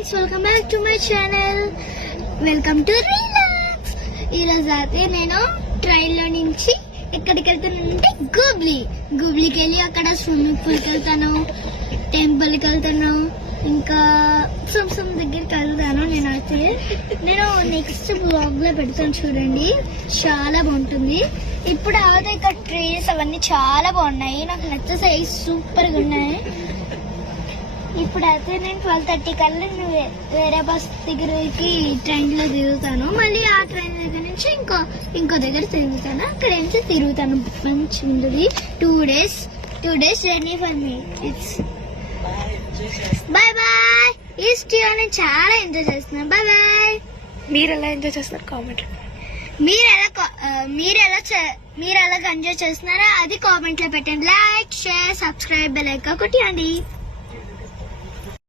Friends, welcome back to my channel. Welcome to relax. ఈరోజు అయితే నేను ట్రైన్ లో నుంచి ఎక్కడికి వెళ్తానంటే గూబ్లీకి వెళ్ళి అక్కడ స్విమ్మింగ్ పూల్కి వెళ్తాను, టెంపుల్కి వెళ్తాను, ఇంకా సమ్ దగ్గరికి వెళ్తాను. నేను నెక్స్ట్ బ్లాగ్ లో పెడతాను, చూడండి, చాలా బాగుంటుంది. ఇప్పుడు అయితే ఇక్కడ ట్రైన్స్ అవన్నీ చాలా బాగున్నాయి, నాకు నచ్చేసాయి, సూపర్ గా ఉన్నాయి. ఇప్పుడైతే నేను 12:30 కల్లా వేరే బస్ దగ్గరికి ట్రైన్ లో తిరుగుతాను. మళ్ళీ ఆ ట్రైన్ దగ్గర నుంచి ఇంకో దగ్గర తిరుగుతాను. అక్కడ నుంచి తిరుగుతాను. మంచి ఉంటుంది. 2 days journey for me. It's bye bye. ఈ స్టియో నేను చాలా ఎంజాయ్ చేస్తున్నాను. Bye bye. మీరు ఎలా ఎంజాయ్ చేస్తున్నారు కామెంట్? మీరు ఎలా ఎంజాయ్ చేస్తున్నారో అది కామెంట్ లో పెట్టండి. Like, share, subscribe, bell icon కొట్టండి.